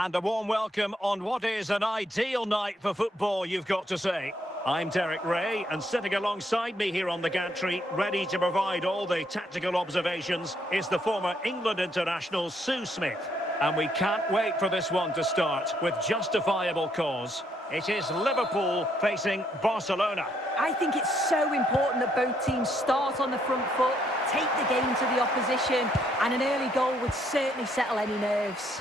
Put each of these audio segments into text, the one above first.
And a warm welcome on what is an ideal night for football, you've got to say. I'm Derek Ray, and sitting alongside me here on the gantry, ready to provide all the tactical observations, is the former England international Sue Smith. And we can't wait for this one to start, with justifiable cause. It is Liverpool facing Barcelona. I think it's so important that both teams start on the front foot, take the game to the opposition, and an early goal would certainly settle any nerves.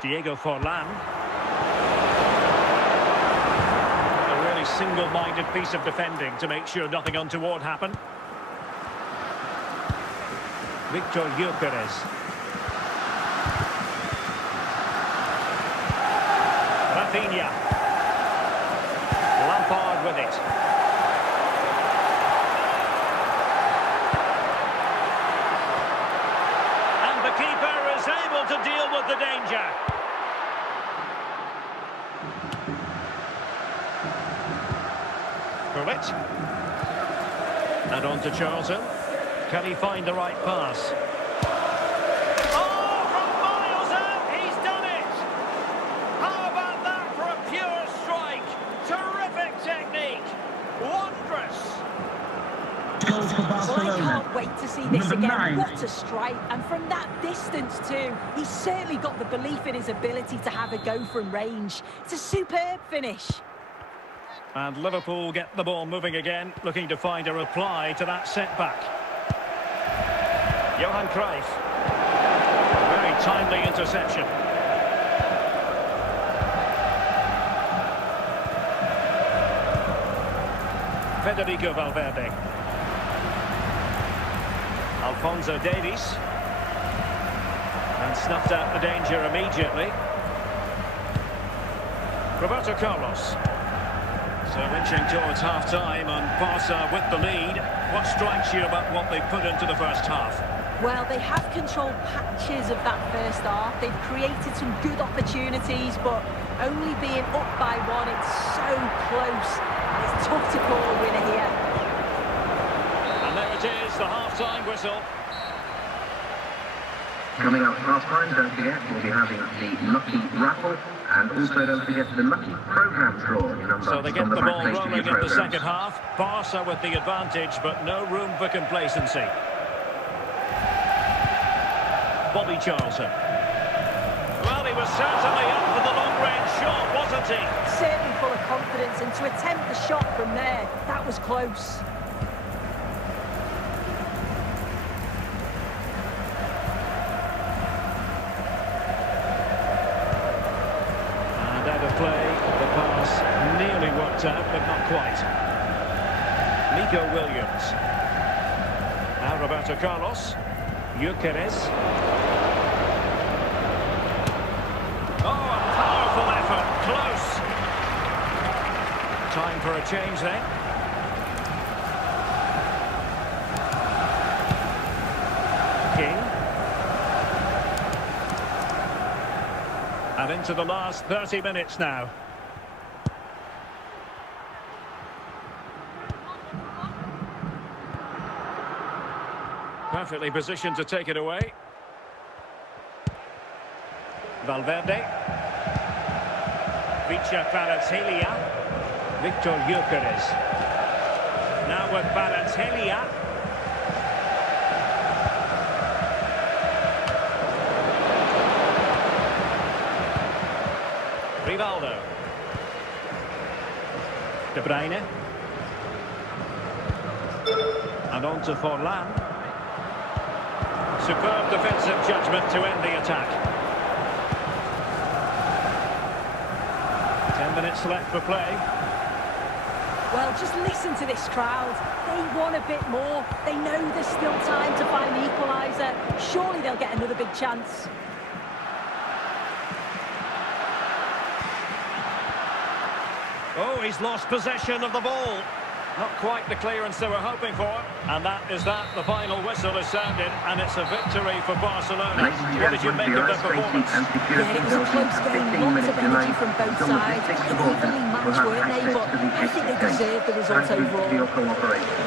Diego Forlan. A really single-minded piece of defending to make sure nothing untoward happened. Victor Gyökeres. Rafinha. Lampard with it. And the keeper is able to deal with the danger. Gullit. And on to Charlton. Can he find the right pass? Oh, from miles out, he's done it! How about that for a pure strike? Terrific technique! Wondrous! Well, I can't wait to see this again. What a strike, and from that distance too. He's certainly got the belief in his ability to have a go from range. It's a superb finish. And Liverpool get the ball moving again, looking to find a reply to that setback. Johan Cruyff. Very timely interception. Federico Valverde. Alphonso Davies. And snuffed out the danger immediately. Roberto Carlos. So inching towards half-time and Barca with the lead. What strikes you about what they put into the first half? Well, they have controlled patches of that first half. They've created some good opportunities, but only being up by one, it's so close. It's tough to call a winner here. And there it is, the half-time whistle. Coming up half-time, don't forget, we'll be having the Lucky Raffle, and also don't forget the Lucky Programme draw. So they get the ball rolling in the second half. Barca with the advantage, but no room for complacency. Bobby Charlton. Well, he was certainly up for the long-range shot, wasn't he? Certainly full of confidence, and to attempt the shot from there, that was close. And out of play, the pass nearly worked out, but not quite. Nico Williams. Now Roberto Carlos. Gyökeres. Oh, a powerful effort, close. Time for a change then. King. And into the last 30 minutes now. Perfectly positioned to take it away. Valverde. Vicha Kvaratskhelia. Victor Gyökeres. Now with Kvaratskhelia. Rivaldo. De Bruyne. And on to Forlan. Superb defensive judgment to end the attack. 10 minutes left for play. Well, just listen to this crowd. They want a bit more. They know there's still time to find the equaliser. Surely they'll get another big chance. Oh, he's lost possession of the ball. Not quite the clearance they were hoping for. And that is that. The final whistle is sounded, and it's a victory for Barcelona. What did you make of their performance? Yeah, it was a close game. Lots of energy from both sides. Evenly matched, weren't they? But I think they deserved the result overall.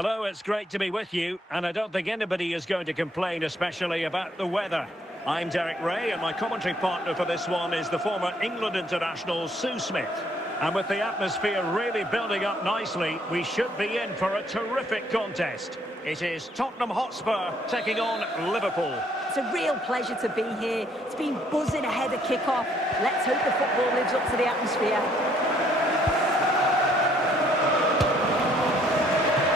Hello, it's great to be with you, and I don't think anybody is going to complain, especially about the weather. I'm Derek Ray, and my commentary partner for this one is the former England international Sue Smith. And with the atmosphere really building up nicely, we should be in for a terrific contest. It is Tottenham Hotspur taking on Liverpool. It's a real pleasure to be here. It's been buzzing ahead of kick-off. Let's hope the football lives up to the atmosphere.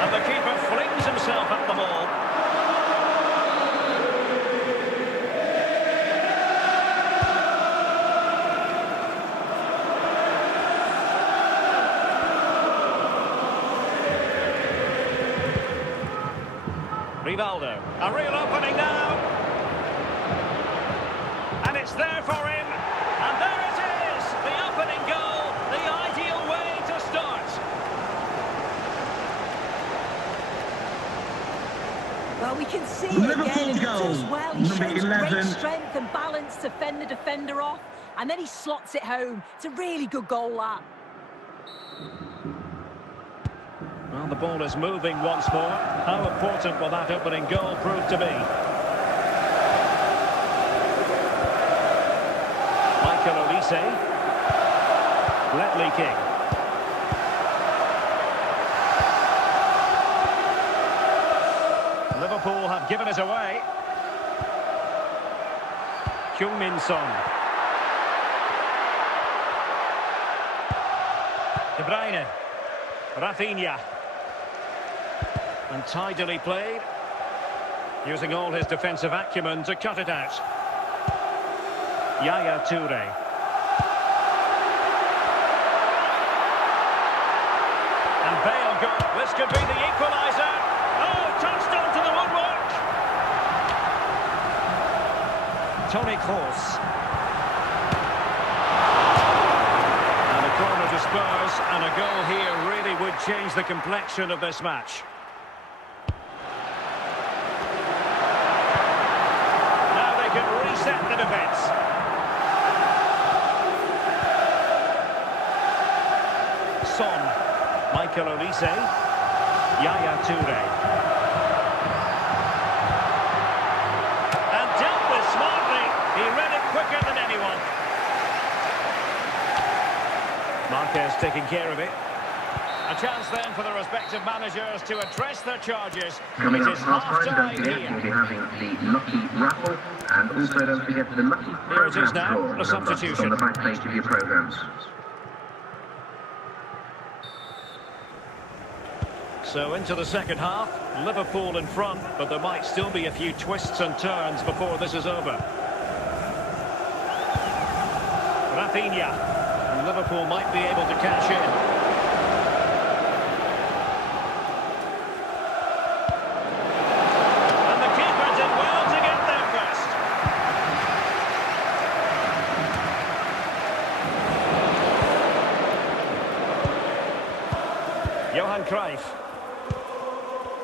And the keeper flings himself at the ball. Rivaldo, a real opening now, and it's there for him, and there it is, the opening goal, the ideal way to start. Well, we can see it Liverpool again, and he goal, does well. He number shows 11. great strength and balance to fend the defender off, and then he slots it home. It's a really good goal, that. Well, the ball is moving once more. How important will that opening goal prove to be? Michael Olise. Ledley King. Liverpool have given it away. Heung-min Son. De Bruyne. Rafinha. And tidily played, using all his defensive acumen to cut it out. Yaya Toure. And Bale got, this could be the equaliser. Oh, touched onto the woodwork. Toni Kroos. And a corner to Spurs, and a goal here really would change the complexion of this match. Reset the defence. Son, Michael Olise, Yaya Toure. And dealt with smartly. He read it quicker than anyone. Marquez taking care of it. A chance then for the respective managers to address their charges. Coming It up is half-time, don't half-time forget, here. we'll be having the Lucky Raffle, and also don't forget the Lucky Here it is Programme now, draw the number substitution. on the back page of your programmes. So into the second half, Liverpool in front, but there might still be a few twists and turns before this is over. Rafinha, and Liverpool might be able to cash in. And the keeper did well to get there first. Johan Cruyff.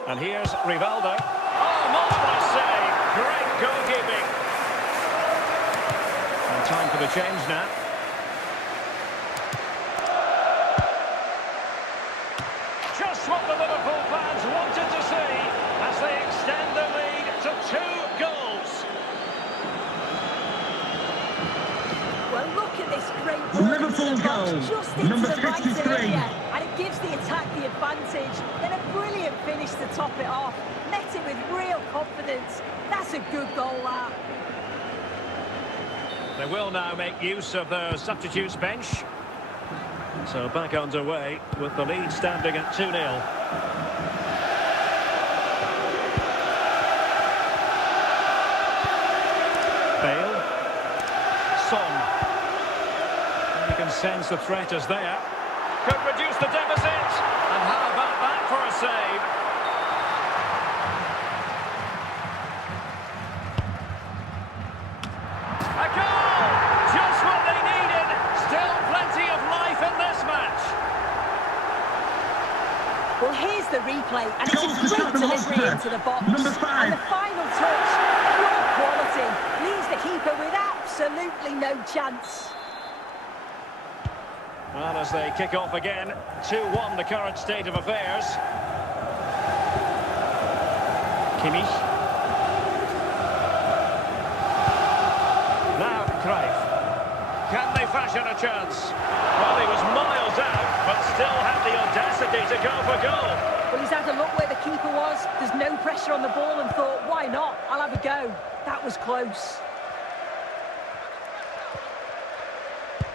And here's Rivaldo. Oh, marvellous save. Great goalkeeping. And time for the change now. Just what the Liverpool fans wanted to see as they extend the lead to 2 goals. Well, look at this great ball. Liverpool goal, Just into number the right 53. area, and it gives the attack the advantage. Then a brilliant finish to top it off. Met it with real confidence. That's a good goal, that. They will now make use of the substitutes bench. So back underway with the lead standing at 2-0. Bale. Son. And you can sense the threat is there. Could reduce the deficit. And how about that for a save? A goal! Just what they needed. Still plenty of life in this match. Well, here's the replay, and it's Goal a for great Tottenham delivery Hotspur. into the box. Number 5. And the final touch, pure quality, leaves the keeper with absolutely no chance. Well, as they kick off again, 2-1 the current state of affairs. Kimmich. Now Cruyff. Can they fashion a chance? Well, he was miles out, but still had the audacity to go for goal. Well, he's had a look where the keeper was. There's no pressure on the ball and thought, why not? I'll have a go. That was close.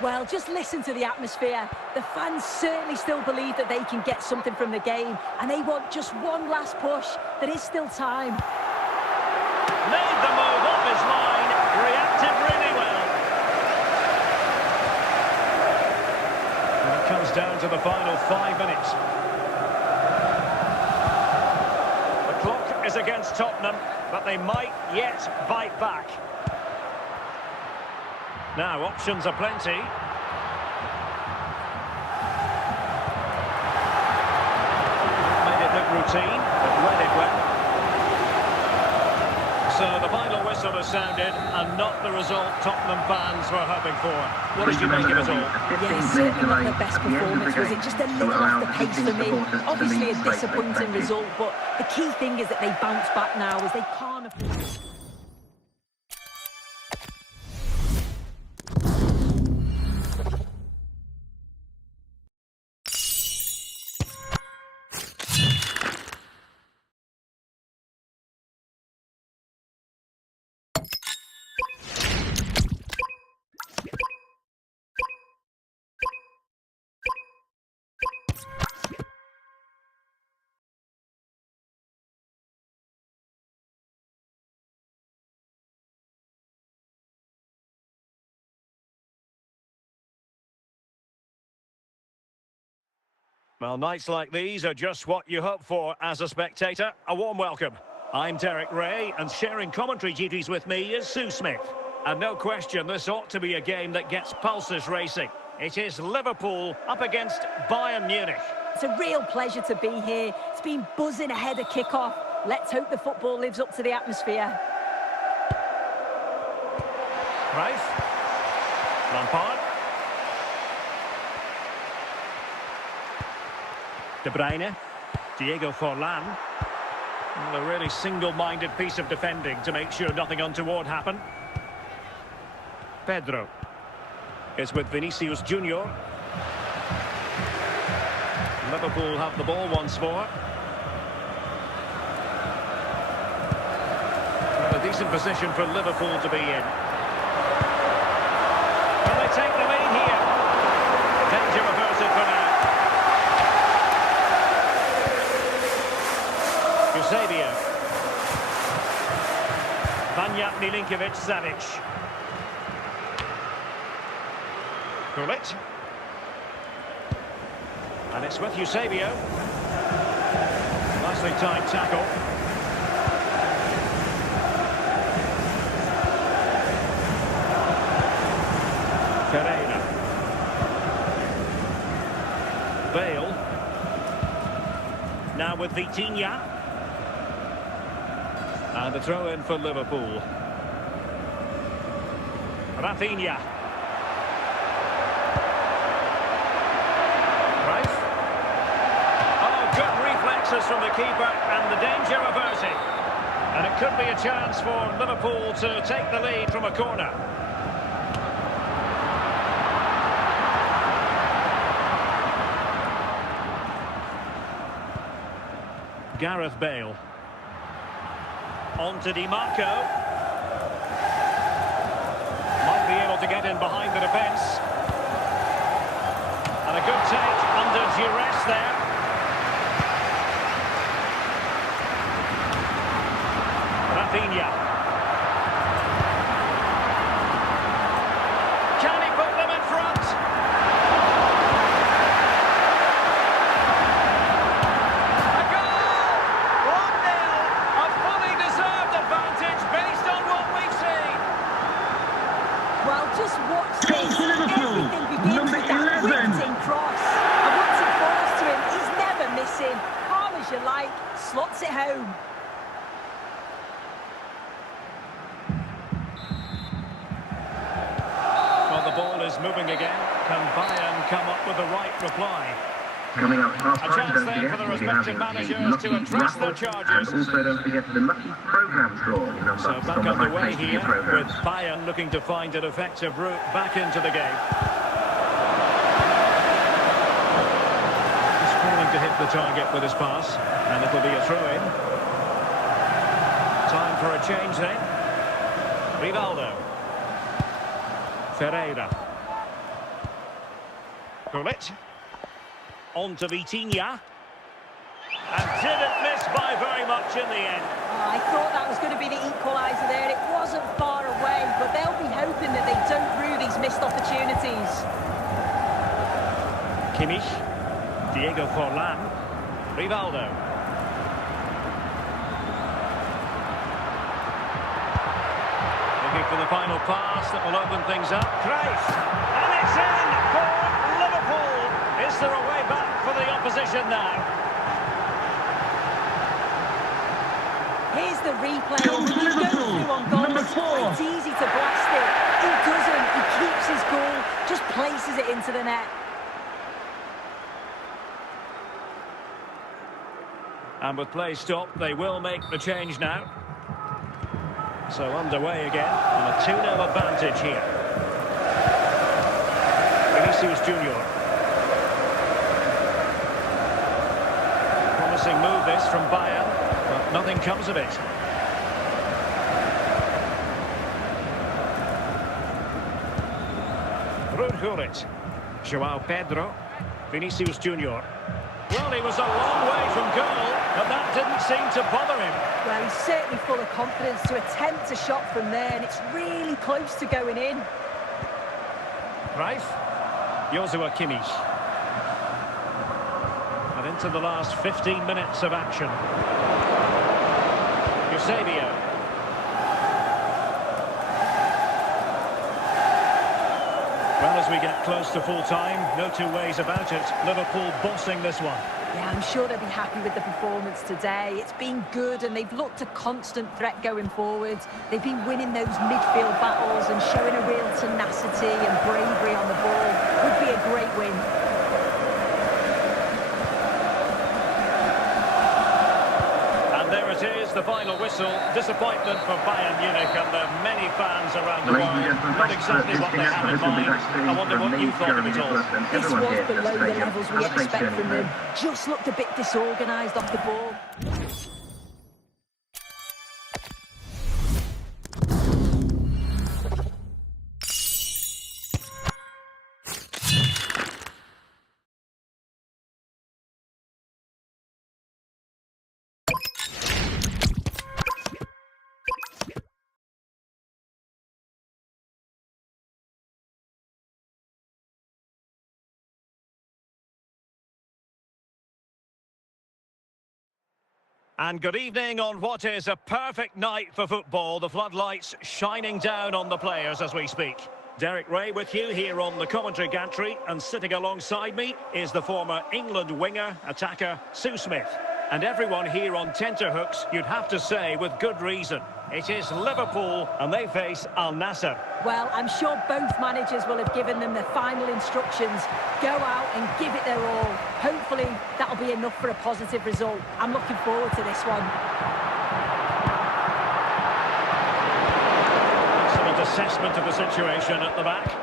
Well, just listen to the atmosphere. The fans certainly still believe that they can get something from the game, and they want just one last push. There is still time. Made the move off his line, reacted really well. And it comes down to the final 5 minutes. The clock is against Tottenham, but they might yet bite back. Now, options are plenty. Made it look routine, but read it well. So the final whistle has sounded, and not the result Tottenham fans were hoping for. What did you make of it all? Yeah, certainly not the best performance, was it? Just a little off the pace for me. Obviously a disappointing result, but the key thing is that they bounce back now as they can't afford. Well, nights like these are just what you hope for as a spectator. A warm welcome. I'm Derek Ray, and sharing commentary duties with me is Sue Smith. And no question, this ought to be a game that gets pulses racing. It is Liverpool up against Bayern Munich. It's a real pleasure to be here. It's been buzzing ahead of kick-off. Let's hope the football lives up to the atmosphere. Cruyff. Lampard. De Bruyne, Diego Forlan. Well, a really single-minded piece of defending to make sure nothing untoward happened. Pedro is with Vinicius Junior. Liverpool have the ball once more. Well, a decent position for Liverpool to be in. Will they take the lead here? Danger averted for now. Eusebio. Vanja Milinkovic-Savic. Gullit. And it's with Eusebio. Nicely timed tackle. Ferreira. Bale. Now with Vitinha. And the throw-in for Liverpool. Rafinha. Cruyff. Oh, good reflexes from the keeper, and the danger averted. And it could be a chance for Liverpool to take the lead from a corner. Gareth Bale. On to Di Marco. Might be able to get in behind the defence. And a good take under duress there. Rafinha. Can he put them in front? A goal! 1-0. A fully deserved advantage based on what we've seen. Well, just watch this. Everything begins with that lifting cross. And once it falls to him, he's never missing. Calm as you like, slots it home. Well, the ball is moving again. Can Bayern come up with the right reply? Coming up half A time, chance don't then forget, for the we'll be respective having managers the to lucky address their raffle, charges. and also don't forget the lucky programme draw number So back from the high underway place of here your programmes. with Bayern looking to find an effective route back into the game. He's failing to hit the target with his pass, and it'll be a throw-in. Time for a change then. Rivaldo. Ferreira. Gullit. On to Vitinha. And didn't miss by very much in the end. Oh, I thought that was going to be the equaliser there. It wasn't far away, but they'll be hoping that they don't rue these missed opportunities. Kimmich. Diego Forlan. Rivaldo. Looking for the final pass that will open things up. Cruyff. And it's in for Liverpool. Is there a way back for the opposition now? Here's the replay, and when you go through on goal, it's quite easy to blast it. He doesn't, he keeps his goal, just places it into the net. And with play stopped, they will make the change now. So underway again, and a 2-0 advantage here. Vinicius Junior. Promising move this from Bayern, but nothing comes of it. Ruud Gullit. João Pedro. Vinicius Junior. Well, he was a long way from goal, but that didn't seem to bother him. Well, he's certainly full of confidence to attempt a shot from there, and it's really close to going in. Cruyff. Joshua Kimmich. And into the last 15 minutes of action. Eusebio. Well, as we get close to full time, no two ways about it. Liverpool bossing this one. Yeah, I'm sure they'll be happy with the performance today. It's been good, and they've looked a constant threat going forwards. They've been winning those midfield battles and showing a real tenacity and bravery on the ball. Would be a great win. And there it is, the final whistle. Disappointment for Bayern Munich and the many fans around the world. Not exactly what they had in mind. I wonder what you thought of it all. This was below the levels we expect from them. Just looked a bit disorganised off the ball. And good evening on what is a perfect night for football. The floodlights shining down on the players as we speak. Derek Ray with you here on the commentary gantry, and sitting alongside me is the former England winger, attacker, Sue Smith. And everyone here on tenterhooks, you'd have to say with good reason. It is Liverpool and they face Al Nassr. Well, I'm sure both managers will have given them their final instructions. Go out and give it their all. Hopefully, that'll be enough for a positive result. I'm looking forward to this one. Excellent assessment of the situation at the back.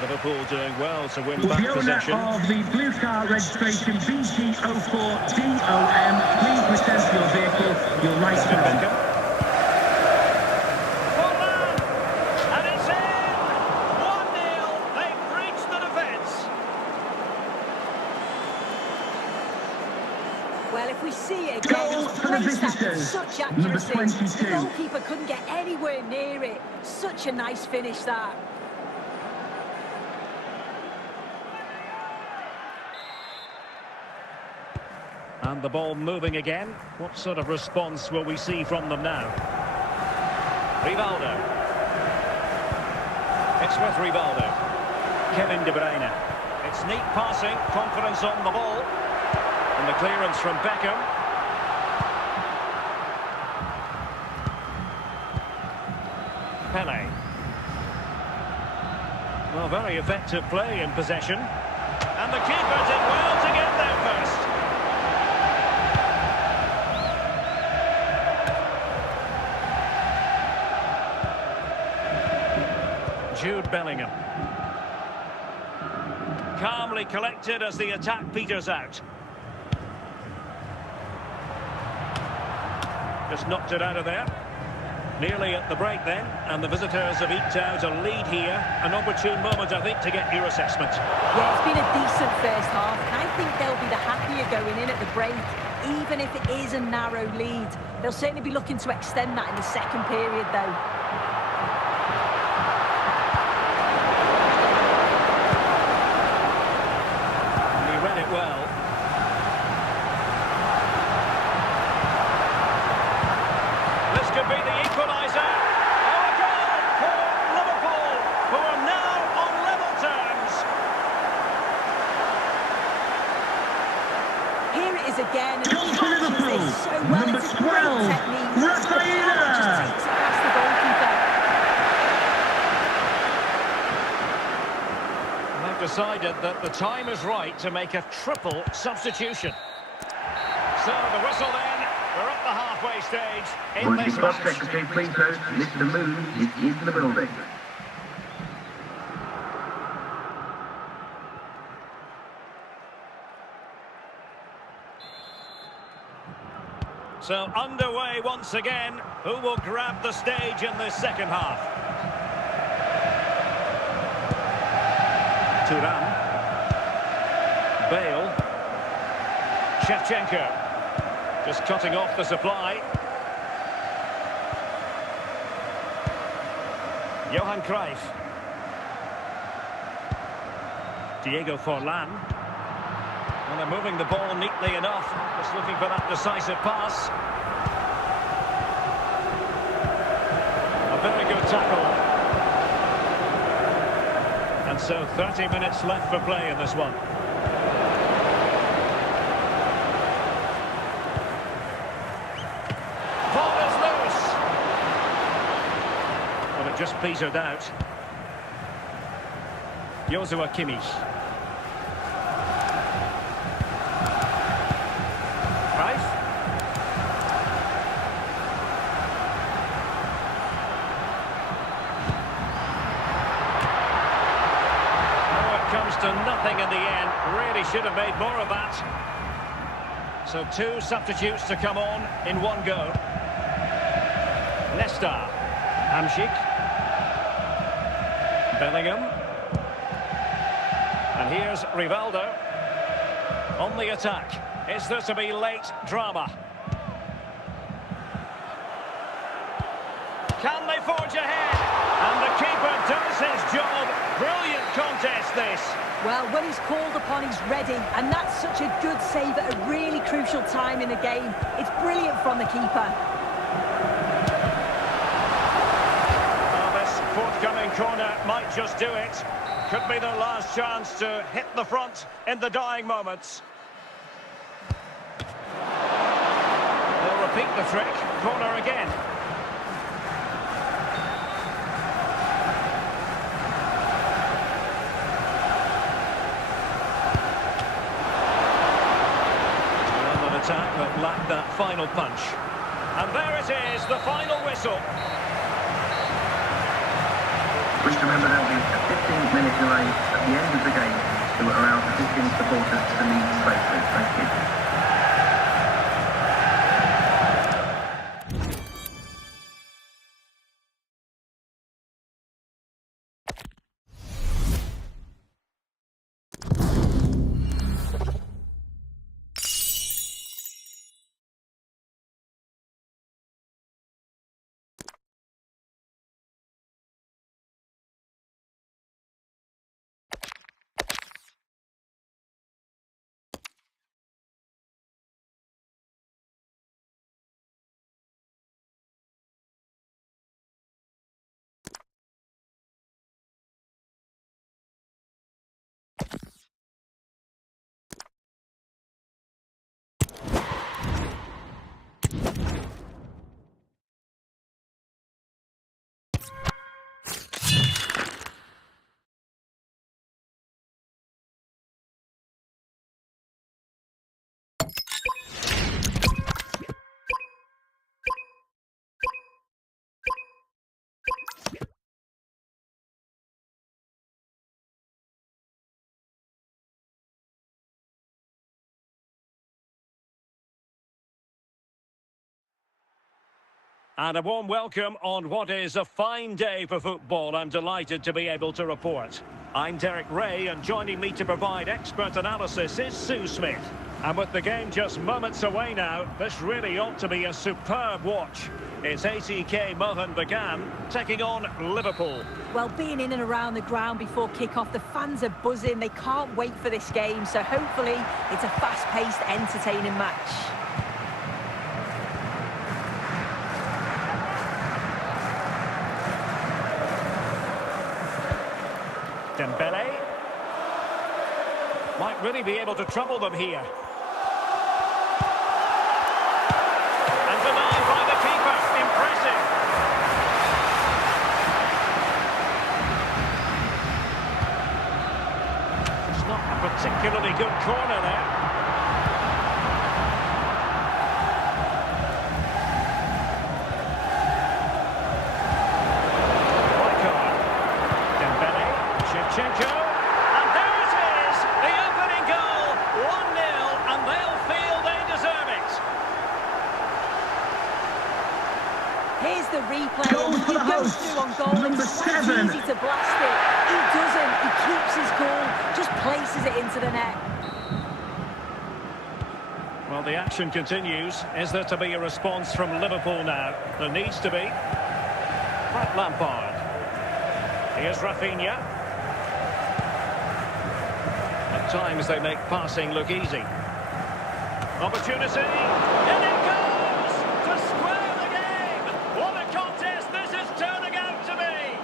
Liverpool doing well to win back possession. Of the blue car registration BT04DOM, please present your vehicle, your license. And it's in! 1-0. They've breached the defence. Well, if we see it again, Goal it's for the placed that with visitors. such Number accuracy. 22. The goalkeeper couldn't get anywhere near it. Such a nice finish, that. And the ball moving again. What sort of response will we see from them now? Rivaldo. It's with Rivaldo. Kevin De Bruyne. It's neat passing, confidence on the ball. And the clearance from Beckham. Pele. Oh, very effective play in possession. And the keeper did well to get there first. Jude Bellingham. Calmly collected as the attack peters out. Just knocked it out of there. Nearly at the break then, and the visitors have eked out a lead here. An opportune moment, I think, to get your assessment. Yeah, it's been a decent first half. I think they'll be the happier going in at the break, even if it is a narrow lead. They'll certainly be looking to extend that in the second period, though. He read it well. This could be the equaliser. Oh, a goal for Liverpool, who are now on level terms. Here it is again. And Goal he for catches Liverpool. this so well. Number It's a great 12, technique. The power Rafaela. just takes it past the goalkeeper. They've decided that the time is right to make a triple substitution. So the whistle then. We're at the halfway stage in Would the this club match. secretary please note Mr. Moon is in the building. So underway once again. Who will grab the stage in this second half? Thuram. Bale. Shevchenko. Just cutting off the supply. Johan Cruyff. Diego Forlan. And they're moving the ball neatly enough. Just looking for that decisive pass. A very good tackle. And so 30 minutes left for play in this one. Ball is loose. But it just petered out. Joshua Kimmich. Cruyff. Oh, it comes to nothing in the end. Really should have made more of that. So two substitutes to come on in one go. Nesta. Hamšík. Bellingham. And here's Rivaldo. On the attack. Is there to be late drama? Can they forge ahead? And the keeper does his job. Brilliant contest, this. Well, when he's called upon, he's ready. And that's such a good save at a really crucial time in the game. It's brilliant from the keeper. Well, this forthcoming corner might just do it. Could be their last chance to hit the front in the dying moments. They'll repeat the trick. Corner again. Attack that lacked that final punch. And there it is, the final whistle. Please remember there'll be a 15-minute delay at the end of the game to allow assisting supporters to leave safely. Thank you. And a warm welcome on what is a fine day for football. I'm delighted to be able to report. I'm Derek Ray, and joining me to provide expert analysis is Sue Smith. And with the game just moments away now, this really ought to be a superb watch. It's ATK Mohun Bagan taking on Liverpool. Well, being in and around the ground before kick-off, the fans are buzzing. They can't wait for this game, so hopefully it's a fast-paced, entertaining match. Dembele might really be able to trouble them here. And denied by the keeper. Impressive. It's not a particularly good corner there. Shevchenko, and there it is, the opening goal, 1-0, and they'll feel they deserve it. Here's the replay. Goal for the He goes hosts. through on goal. Number It's quite 7. easy to blast it. He doesn't. He keeps his goal, just places it into the net. Well, the action continues. Is there to be a response from Liverpool now? There needs to be. Frank Lampard. Here's Rafinha. At times they make passing look easy. Opportunity, and it goes to square the game. What a contest this is turning out to be.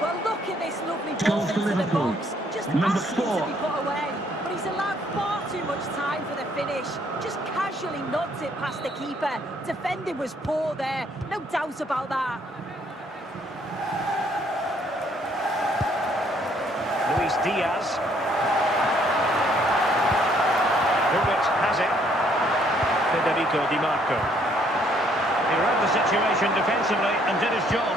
Well, look at this lovely Goal ball for into the Liverpool. box. Just Number asking 4. to be put away. But he's allowed far too much time for the finish. Just casually nods it past the keeper. Defending was poor there. No doubt about that. Luis Diaz. Gullit has it. Federico Di Marco. He read the situation defensively and did his job.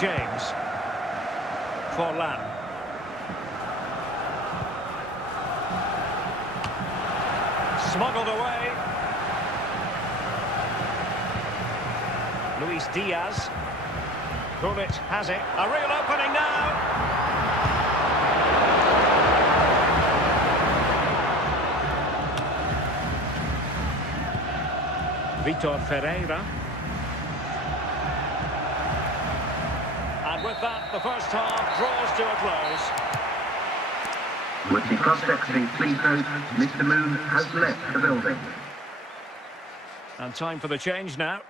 James. Forlan. Smuggled away. Luis Diaz. Gullit has it. A real opening now. Vitor Ferreira. And with that, the first half draws to a close. Would the cross-secretary please note Mr. Moon has left the building. And time for the change now.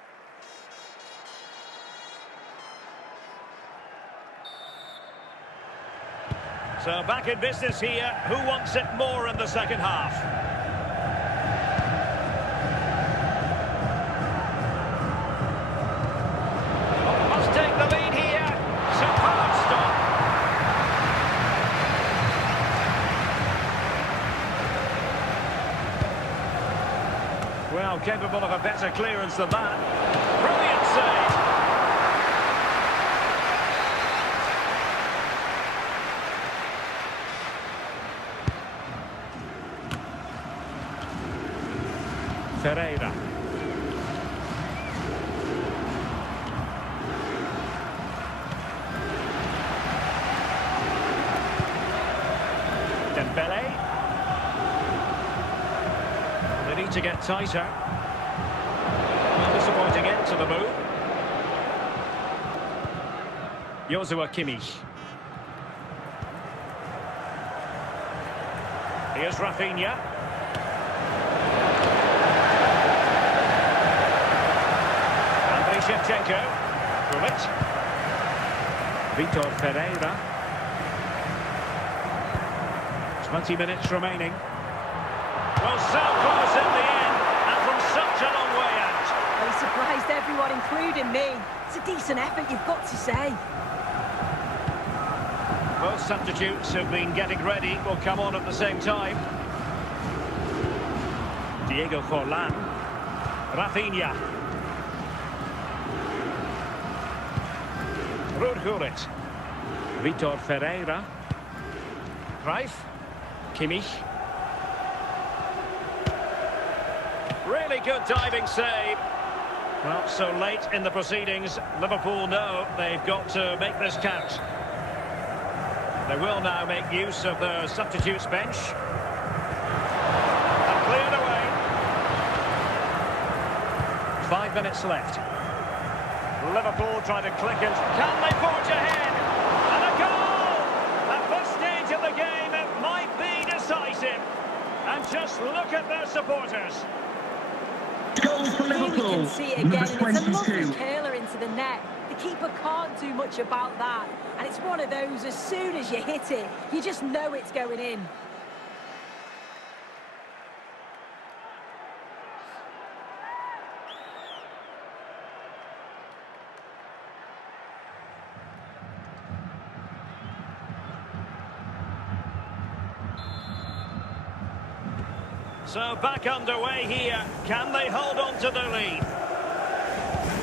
So back in business here. Who wants it more in the second half? Oh, must take the lead here. Superb stop. Well, capable of a better clearance than that. Brilliant save. Ferreira. Dembele. They need to get tighter. Well, disappointing end to the move. Joshua Kimmich. Here's Rafinha. Shevchenko, Gullit, Vitor Ferreira. 20 minutes remaining. Well, so close in the end, and from such a long way out. Well, he surprised everyone, including me. It's a decent effort, you've got to say. Both substitutes have been getting ready, will come on at the same time. Diego Forlan, Rafinha. Ruud Gullit. Vitor Ferreira. Cruyff. Kimmich. Really good diving save. Well, so late in the proceedings, Liverpool know they've got to make this count. They will now make use of the substitutes bench. And cleared away. 5 minutes left. Liverpool trying to click it. Can they forge ahead? And a goal! At this stage of the game, it might be decisive. And just look at their supporters. Goal for Here we Liverpool, can see it number again, and it's a lovely 22. curler into the net. The keeper can't do much about that. And it's one of those, as soon as you hit it, you just know it's going in. So back underway here. Can they hold on to the lead?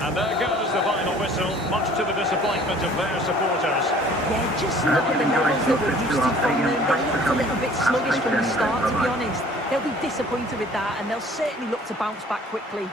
And there goes the final whistle, much to the disappointment of their supporters. Yeah, just not at the levels that we're used to from them. They looked a little bit sluggish from the start, to be honest. They'll be disappointed with that, and they'll certainly look to bounce back quickly.